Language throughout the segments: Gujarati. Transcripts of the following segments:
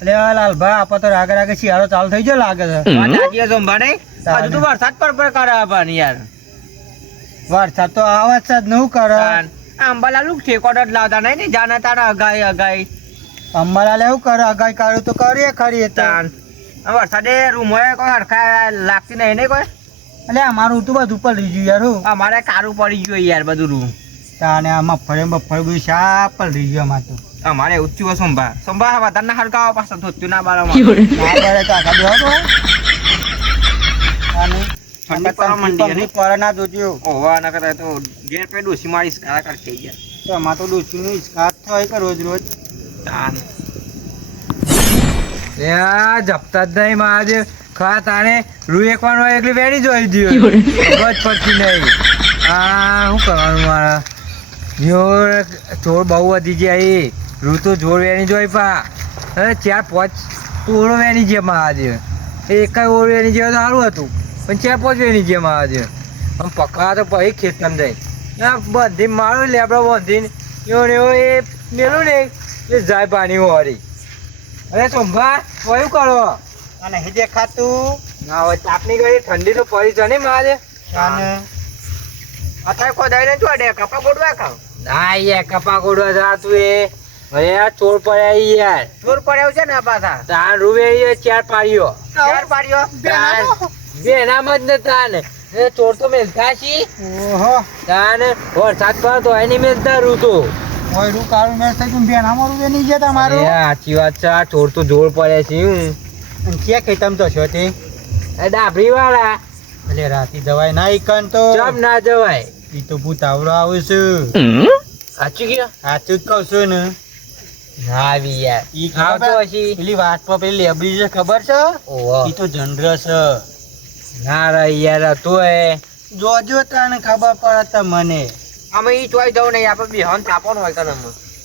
આ લાલભા આપા તો રાગે રાગે શિયાળો ચાલુ થઈ ગયો લાગે છે. સાચી છે સોમભા હજુ તો વરસાદ પર પર કરે પણ યાર. વરસાદ તો આવે છે જ નહીં કરે. લુક ઠેકોટ જ લાવતા નહીં ને? જાને તારા અગાઈ અગાઈ. અંબાલાલ એવું કરે અગાઈ કાઢ્યું તો કરીએ ખરી તાન. વરસાદે રૂમ હોય કોઈ હરખા લાગતી નહીં ને કોઈ? એટલે અમારું તો બધું પડી ગયું યાર હું. અમારે કારું પડી ગયું યાર બધું રૂમ. તાને આ મગફળી મગફળી બધું સાપલ રહી ગયો અમારે તો. અમારે એવું સંભા સંભા હે સોમભા સોમભા વધારે ના હરકાવા પાસે ધોત્યું ના બારામાં ના પડે તો તો તાને ઠંડી પડવા માંડી હે ને? ઠંડી પડે ના જોજો. ઓવા ના કરતા તો ઘેર પે ડોસી મારી કારા કર થઈ ગયા. તો અમારે તો ડોસીનું હિસકાત થાય કે રોજ રોજ. તાન. જપતા જ નહીં મહાદેવ ખા તાણે રૂ એકવાનો એકલી વેડી જોઈ પડતી નહીં. આ શું કરવાનું મારા? જોર ચોર બહુ વધી ગયા એ. રૂ તો જોર વેણી જોઈ પા. અરે ચાર પાંચ ઓળો વેણી ગયા મહાદેવ. એ એક ઓળો વેણી ગયા તો સારું હતું. પણ ચાર પાંચ વેણી ગયા મહાદેવ. આમ પકવા તો પછી ખેતમ જાય. આ મારો મારું લેબડો બાંધીને એવો ને એવો એ મેલું ને એ જાય પાણી વાળી. અરે સોમભા કયું કરો? અને હે દેખાતું. ના હોય તાપની ગઈ ઠંડી તો પડી છે ને મારે અને અત્યારે ખોદાઈને ચોડે કપા ગોડવા ખાવ ના યાર કપા કોડો જા એ. અરે ચોર પડ્યા યાર. ચોર પડ્યા છે ને પાછા? તાર રૂવે ચાર પાડ્યો ચાર પાડ્યો બે નામ જ ને એ ચોર તો મેલતા છી ઓહો. તાને વરસાદ પડે તો એની મેલતા રૂ તો. ઓય રૂ કાળું મેળ થઈ ગયું બેન અમારું બેની ગયા તમારું? સાચી વાત છે આ ચોર તો જોર પડે છે હું. ક્યાં ખેતમ તો છો તે? એ ડાબરી વાળા એટલે રાતી દવાઈ ના કન તો. ચમ ના જવાય. ઈ તો ભૂત આવડો આવું છું. સાચું કયો સાચું જ કહું છું ને. હા બી યાર. ઈ ખબર હશી પેલી વાત પર પેલી લેબડી છે ખબર છે? ઈ તો જનરસ છે. ના રે યાર તો એ જોજો તને ખબર પડે તમને અમે ઈ ચોઈ જવું નહીં આપણે બિહાન તાપવાનું હોય કદમ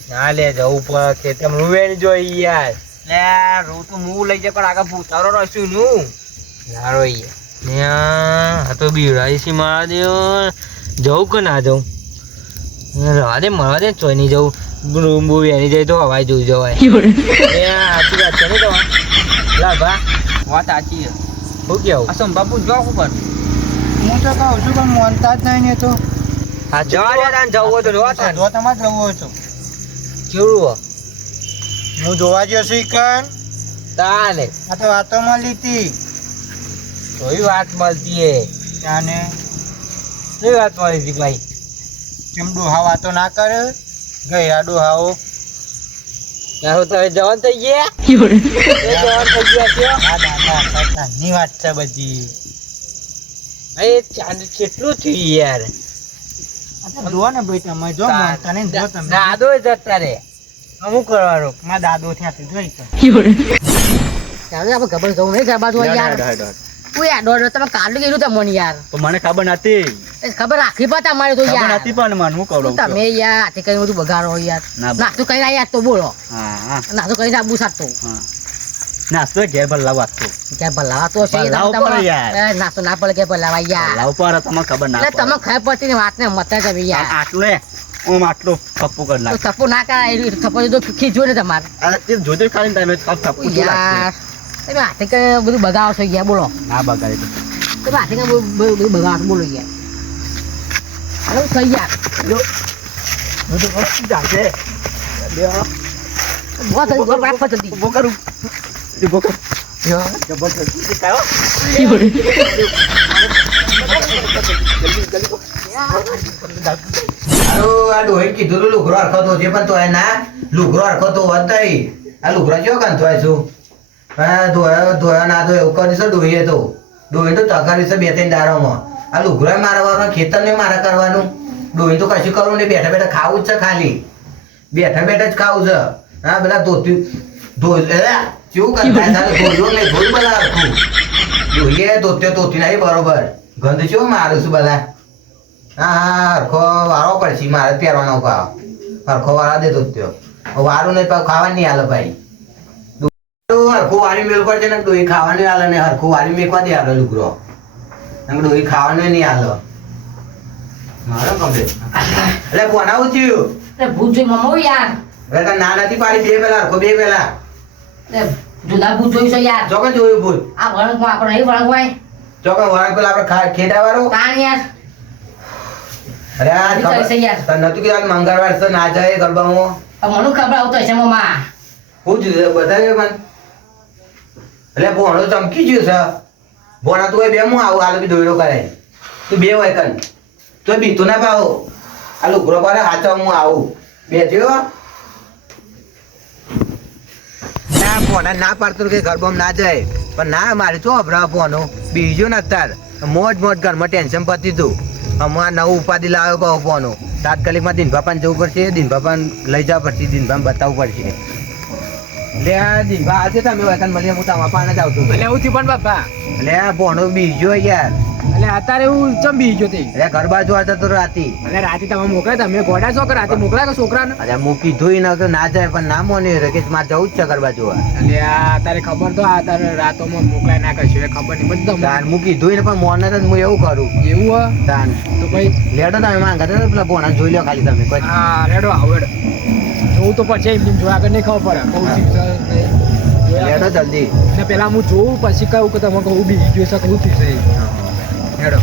ના લે જવું પડે ખેતમ રૂવેણ જોઈ યાર. લે રૂ તો હું લઈ જાય પણ આગળ ભૂતારો રસ્યું નું નારો યાર. ત્યાં આ તો બીવડાવી છે મારા દેવ જવું કે ના જવું? રવા દે મળવા દે ચોઈ નહીં જવું. રૂમ બૂમ એની જાય તો હવાઈ જોઈ જવાય. સાચી વાત છે ને તો. લા ભા વાત સાચી છે. શું કેવું? અસમ બાપુ જો ઉપર? હું તો કહું છું કે માનતા જ નહીં ને તો. હા જવા દે તાન જવું હોય તો જોવા તાન. જો તમારે જવું હોય તો. કેવડું હો? હું જોવા ગયો છું ઈકન તાને. આ તો વાતોમાં લીધી કોઈ વાત મળતી હે. ત્યાંને કઈ વાત મળી હતી ભાઈ. કેમ ડોહા વાતો ના કરે. ગયા ડોહાઓ. રાહુલ તમે જવાન થઈ ગયા. એ જવાન થઈ ગયા આ દાદા વાત છે બધી. એ ચાંદ કેટલું થયું યાર? જો ને ભાઈ તમે જો માનતા જો તમે. દાદો જતા રે અમુક કરવાનું? મારા દાદો થયા જોઈ તો. આપણે ખબર જવું નહીં બાજુ યાર હું યાર દોડ તમે કાઢી ગયેલું તમને યાર. મને ખબર નથી એ ખબર રાખી પણ તમારે તો યાર. પણ મન હું કહું તમે યાર આથી કઈ બધું બગાડો યાર. ના. નાસ્તો કઈ યાર તો બોલો. નાસ્તો કઈ આબુ સાતો નાસ્તો ઘેર ભલ્લા વાગતો ક્યાં ભલાવા તો છે યાર. નાસ્તો ના પડે કે ભલાવા યાર. લાવ પર તમને ખબર ના એટલે તમને ખબર પડતી ને વાત ને મત જ આવી યાર. આટલું હું આટલું થપ્પુ કરી નાખ. થપ્પો ના કરાય થપ્પો તો ખીચવો ને તમારે. જોજો ખાલી તમે થપ્પો યાર તમે હાથે કઈ બધું બગાડો છો યાર બોલો. ના બગાડે. તમે હાથે બધું બધું બોલો યાર. હાલો તો કાયો હારું, આ ડોહીને કીધું તું લુગરો હરખો તો છે પણ તો ના લુગરો હરખો તો હોત આ લુગરો ચેવો કાન થોય છું હા, ધોયા ધોયો ના ધોયો એવું કરી છે ડોહીએ તો ડોહી તો તગારી છે બે ત્રણ દાડામાં આ લુગરો મારવાનો ખેતર ને મારા કરવાનું? ડોહી તો કશું કરવું નહીં બેઠા બેઠા ખાવું જ છે ખાલી. બેઠા બેઠા જ ખાવું છે. હા પેલા ધોતી ધો એ, કેવું કરતા છે? નહીં ધોયું બધા હરખું ડોહીએ ધોત્યો ધોતી નહીં બરોબર. ગંધ શું મારું છું બધા હા હા હરખો પડશે મારે પહેરવાનો ભાવ હરખો વાળા જ ત્યો નહીં પાછું ખાવા નહીં હાલે ભાઈ. હરખું વાળી મેળવવા છે ને ડોહી ખાવાની હાલે ને હરખું વાળી મેકવા દે હાલે લુગરો એમ ડોહી ખાવાનું નહીં હાલે. મારો કમ્પ્લેટ એટલે કોનાવું થયું? અરે ભૂત મમો યાર. એટલે તાર ના નથી પાડી બે પેલા હરખો બે પેલા. જુદા ભૂત જોઈશું યાર. ચોકન જોયું ભૂત? આ વળંગમાં આપણો નહીં વળંગવાય. ચોકન વળાંક પેલા આપણે ખેડા વાળો કાન યાર. અરે આ ખબર તને નતું કીધું મંગળવાર તો ના જાય ગરબામાં હવે? મને ખબર આવતો હશે મમ્મા? હું જ બતાવ્યો એટલે ભોણો ચમકી ગયો છે. ભોણા તું બે, હું આવું, આલો બી દોયડો કરે તું બે હોય કન તો બીતું ના પાવો આ લુગરો પાડે હું આવું. બે થયો ના ભોણા ના પાડતો કે ગરબામાં ના જાય. પણ ના મારે તો અભરા ભોનો બીજો ને અત્યાર. મોજ મોજ, ઘરમાં ટેન્શન પતી તું. હમણાં નવું ઉપાધિ લાવ્યો પાવો ફોનો. તાત્કાલિકમાં દિનભાપાને જવું પડશે, દિનભાપાને લઈ જવા પડશે દિનભાને બતાવવું પડશે. લે આ આજે તમે વતન મળીએ હું તમારા પાને જ આવતો. એટલે એવું પણ બાપા. લે ભોણો બીજો યાર. એટલે અત્યારે એવું ચમ બી તે? તો રાતી. એટલે રાતે તમે મોકલ્યા તમે ગોડા છો કે રાતે મોકલ્યા કે છોકરાને? અરે મૂકી ય ન કે ના જાય પણ ના મોને કે મારે જવું જ છે ગરબા જોવા એટલે આ તારે ખબર તો આ તારે રાતોમાં મોકલાય ના કરશું એ ખબર નહીં બધું તાર મૂકી ધોઈ ને પણ મોને જ હું એવું કરું. એવું તાન. તો ભાઈ લેડો તમે માંગતા પેલા ભોણા જોઈ લો ખાલી તમે હા લેડો આવડ. જોઉં તો પછી એમ જોયા આગળ નહીં ખબર પડે છું. જોયા આગળ. જલ્દી ને પેલા હું જોઉં પછી કહું કે તમે કહું બી ગયું છે કહું થયું છે હેડો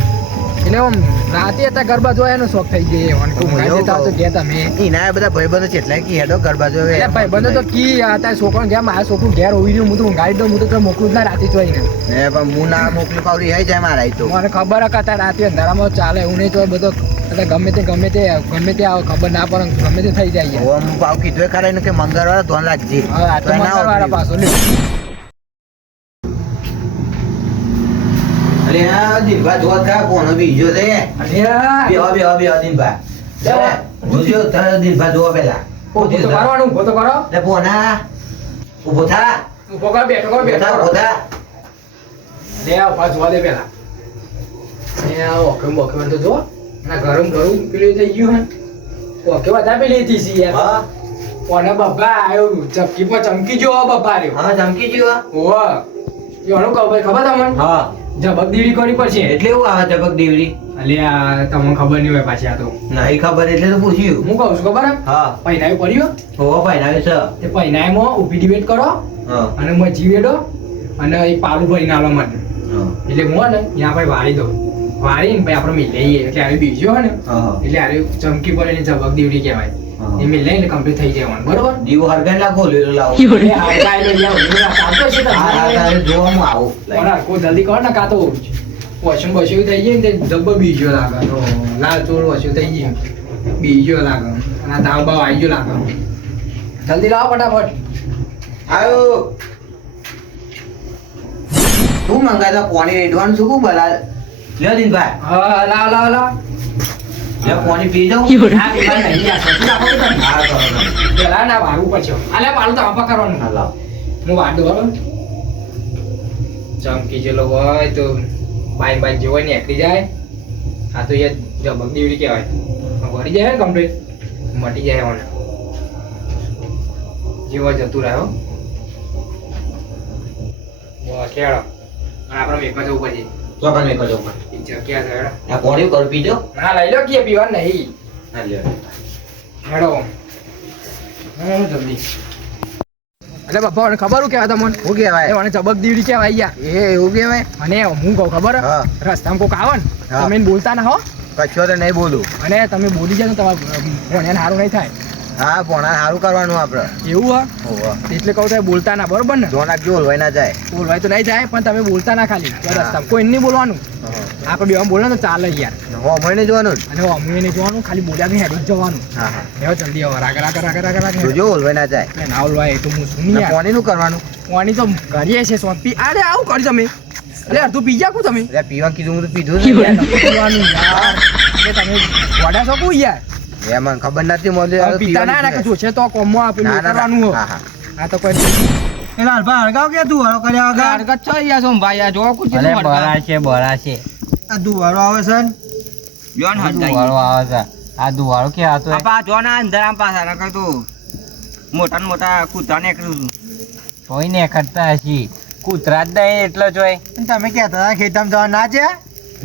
એટલે આમ રાતે હતા ગરબા જોયા એનો શોખ થઈ ગયો એવો. અને કોઈ હું ગાય એવું દેતા હોય તો. ગયા તમે એના બધા ભાઈબંધો એટલે કે હેડો ગરબા જોવે એટલે ભાઈ બંધો તો કી હતા છોકરો ગયા મારા છોકરું ઘેર હોઈ રહ્યું હું તો ગાડી દઉં હું તો મોકલું જ ના રાતે જોઈને ને પણ હું ના મોકલું પાવરી આવી જાય મારા તો મને ખબર હતા રાતે અંધારામાં ચાલે એવું નહીં તો બધો એટલે ગમે તે ગમે તે ગમે તે આવો ખબર ના પડે ગમે તે થઈ જાય હું પાવ કીધું ખરા એને કે મંગળવાર ધોન રાખજે. હા તો આવડે. પાછો લ્યો. અરે આ દિનભા જોત કા કોનો બીજો છે? અરે બેહો બેહો બેહો દિનભા જા. જોજો તારે દિનભા જોવો પેલા. ઓ તો કરવાનું ઊભો તો કરો લે પોના ઊભો થા. ઊભો કર બેઠો કર બેઠો ઊભો થા. લે આ પાછો વાલે પેલા. ને આ ઓખમ બોખમ તો જો ના ગરમ ગરમ પેલી થઈ ગયું હે. ઓકે વધારે પેલી હતી સી યાર? હા. કોને બબ્બા આવ્યો ચમકી પર ચમકી જો બબ્બા રહ્યો હા ચમકી ગયો ઓ યોનો કહું ભાઈ ખબર તમને? હા. જબક દીવડી કોની પર પડશે. એટલે એવું આવે દીવડી દેવડી આ તમને ખબર નહીં હોય પાછી આ તો. નહીં ખબર એટલે તો પૂછ્યું. હું કહું છું ખબર હા? પૈનાયું પડ્યું હો પૈનાયું છે. તે પૈનાયમાં ઊભી ડિબેટ કરો. હા. અને મજી વેડો અને એ પાલું ભરીને આલો મને. એટલે હું ને ત્યાં ભાઈ વાળી દઉં. વાળીને પછી આપણે મિલ લઈએ. એટલે આવી બીજો હોય ને એટલે આવી ચમકી પડે ને ચબક દીવડી કહેવાય. એ મિલ લઈને કમ્પ્લીટ થઈ જવાનું બરોબર? દીવો હરગાઈ લાગો લેલો લાવો. જોવા હું આવું. કો જલ્દી કર ને કાતો વોશિંગ વોશિંગ થઈ જાય ને તે ડબ્બો બીજો લાગે. તો લાલ ચોળ વોશિંગ થઈ ગયું બીજો લાગે. અને બાવ આવી ગયો લાગે. જલ્દી લાવો ફટાફટ. આવ્યો તું મંગાતા કોની રેડવાનું શું બલા લ્યો દિનભાઈ હા લાવ લાવ લાવ. લ્યો કોની પી જાઉં. ના પીવા નહીં આ સતું રાખો તમે. હા કરો. પેલા ના વાળવું પડશે આલે પાલું તો આપા કરવાનું. હા લાવ. હું વાડ બરોબર ચમકી જેલો હોય તો બાઈક બાઈક જેવો હોય ને એકલી જાય. આ તો એ જબક દીવડી કહેવાય. વળી જાય ને કમ્પ્લીટ મટી જાય મને જેવો જતું રહ્યો ખેડો. આપણે મેક જવું પછી ચોકન મેં કરજો પણ. પિક્ચર ક્યાં છે આ કોણી કર પીજો. ના લઈ લો કે પીવાનું નહીં. હા લ્યો. હેડો. હું જલ્દી. એટલે બાપા મને ખબર તમને. કહેવાય? મને જબક દીવડી કહેવાય યાર એ એવું કહેવાય? અને હું કહું ખબર? રસ્તામાં કોક આવે ને તમે બોલતા ના હો. કશો તો નહીં બોલું. અને તમે બોલી જાય ને તમારે ભણ્યાને સારું નહીં થાય. હા પોણા સારું કરવાનું આપણે એવું હા? એટલે કહું તમે બોલતા ના બરોબર ને? જો નાખજો ના જાય. બોલવાય તો નહીં જાય પણ તમે બોલતા ના ખાલી. રસ્તા કોઈ નહીં બોલવાનું. આપણે બે બોલે ને તો ચાલે યાર. હો નહીં જોવાનું. અને અમુ નહીં જોવાનું ખાલી બોલ્યા નહીં હેડી જવાનું. હા હા. એવો જલ્દી આવો રાગ રાગ રાગ રાગ રાગ. જોજો ઓલવાઈ ના જાય. ના ઓલવાય તો હું શું યાર. કોની નું કરવાનું? કોની તો કરીએ છે સોંપી. અરે આવું કરી તમે. અરે અડધું પી જાકું તમે? અરે પીવા કીધું હું તો પીધું યાર, તમે વડા શકો યાર? એ મને ખબર નથી મોદી પિતા ના ના કે છે. તો કોમો ના કરવાનું હો. હા હા. આ તો કોઈ એ લાલભા હળગાવ કે તું? હળો કર્યા વગર? હરકત છો યાર સોમ ભાઈ. આ જો કુછ અરે બરાશે બરાશે આ દુવાળો આવે છે જોન આ દુવાળો આવે છે. આ દુવાળો કે આ તો. મોટા તો મોટા કૂતરા ને છું કોઈ ને કરતા હશી. કૂતરા જ નહીં એટલો જ હોય તમે કહેતા ખેતમ જવા ના છે?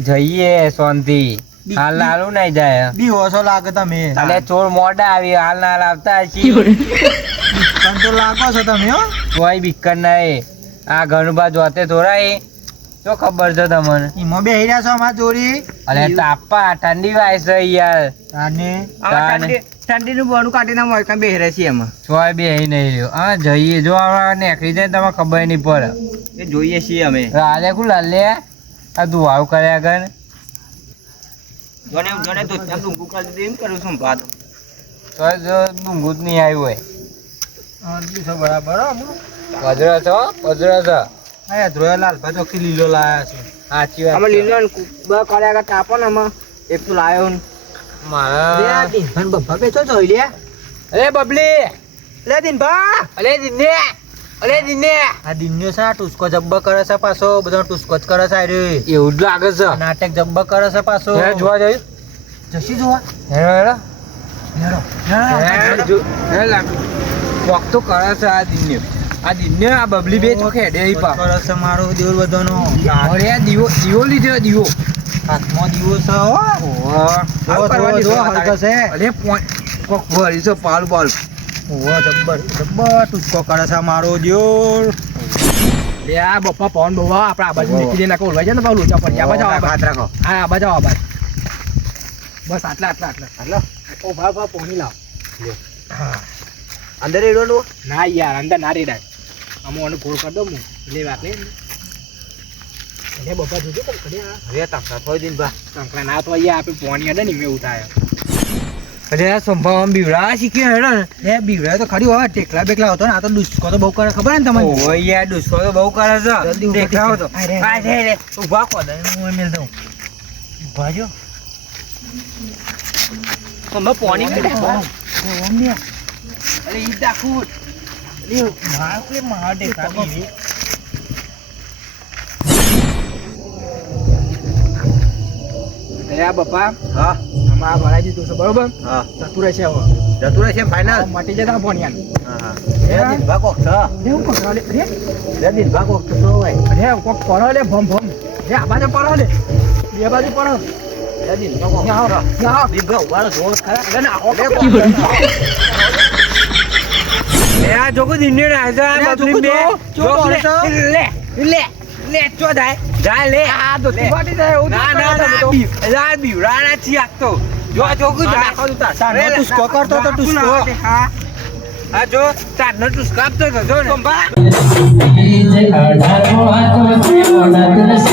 જઈએ શાંતિ. હાલ હાલું નહીં જાય. બી ઓછો લાગે તમે. ચોર મોડા આવી હાલ ના આવતા હશી. કંટ્રોલ લાગો છો તમે હો. કોઈ બીકર નહીં. આ ઘણું બા જોતે થોડા એ શું ખબર છે તમને. ઈમો બેહી રહ્યા છો અમાર જોડી. અરે તાપા ઠંડી વાય છે યાર. તાને. તાને. ઠંડીનું બોનું કાઢીને મોયકા બેહરે છે એમાં. ચોય બે નહીં રહ્યો. હા જઈએ. જો આ નેકળી જાય ને ખબર નહીં પડે. એ જોઈએ છીએ અમે. લાલે કુ લાલે આ દુવાળું કર્યા કર. જોને જોને તો ત્યાં ડુંગું દીધું એમ કરું છું ભાત. તો જો ડુંગુ જ નહીં આવ્યું હોય. હા, દિવસો બરાબર પજરા છો પજરા છો. આ ધ્રોયા ભાઈ ચોખ્ખી લીલો લાયા છે. સાચી વાત અમે લીલો ને બ કર્યા કરતા તાપો ને અમે એક તો લાયો ને. મારા દિનભાન બબ્બા બેચો છો લે. અરે બબલી. લે દિનભા. દીન દિને અલે દિને. આ દિનનો છે ટુસકો જબ્બા કરે છે પાછો બધો ટુસકો જ કરે છે આ રહ્યો. એવું જ લાગે છે. નાટક જબ્બા કરે છે પાછો. હે, જોવા જઈ. જશી જોવા? હેરો હેરો હેડો હે, હે લાગે. કોક તો કરે છે આ દિને આ દિને આ બબલી બે તો ખેડે ઈ પા. કરે છે મારો દેવ બધોનો. અરે આ દીવો દીવો લીધો દીવો. હાથમાં દીવો છે હો. ઓ જો, જો, જો, હલકો છે. અરે પોઈ કોક ભરી છે પાલ પાલ. ઓહો જબ્બર જબ્બર ટુસ્કો કરે છે મારો લે આ બપ્પા પવન બહુ આવે, આપણે આ બાજુ નીકળી નાખો ઓલવાઈ જાય ને ભાવ લોચા પડી આ બાજુ આ બાજુ. રાખો. હા આ બાજુ આ બાજુ. બસ આટલા આટલા આટલા. આટલા? ઓ ભાવ ભાવ પોણી લાવ. અંદર એડો ના યાર અંદર ના રેડાય. અમો મને ગોળ કરી દઉં હું. એટલે વાત નહીં એટલે બપ્પા જોજો પણ કદી હવે તાકા થોડી દિન બા કંકરા ના તો અહીંયા આપણે પોણી અડે ને મેં ઉઠાયો અરે આ સંભાવ બીવડા શીખ્યો હેડો ને એ બીવડા તો ખરી હવે ટેકલા બેકલા હતો ને આ તો દુષ્કો તો બહુ કરે ખબર ને તમને ઓહો યાર દુષ્કો તો બહુ કરે છે ટેકલા હતો. આ રે રે ઊભા કો દે હું મેલ દઉં ભાજો અમે ને અરે ઈ દાખું માર કે માર ટેકલા આ બપ્પા હા. આમાં આ ભરાઈ દીધું છે બરોબર? હા. જતું રહેશે હવે. જતું રહેશે ફાઇનલ મટી જતા ભણ્યા. હા હા. દિન એવું લે હોય? કોક પડો લે ભમ ભમ. લે આ બાજુ પડો લે. બે બાજુ પડો ત્યાં આવો, ત્યાં આવો. દિનભા ઉભારો જોવો જ ખરા. ના, ઓકે. એ આ જોકો દિને ના આ આ બબલી બે. જો, જો લે. લે. લે લે ચો જાય? જા લે. આ તો ફાટી જાય એવું ના ના ના બી લા બીવડા ના છી આખતો જો આ જોકો જાય. તારનો ટુસ્કો કરતો તો ટુસ્કો. હા. આ જો તારનો ટુસ્કો આપતો તો જો ને. અઢારમો હાથ વચ્ચે ઓલા દસ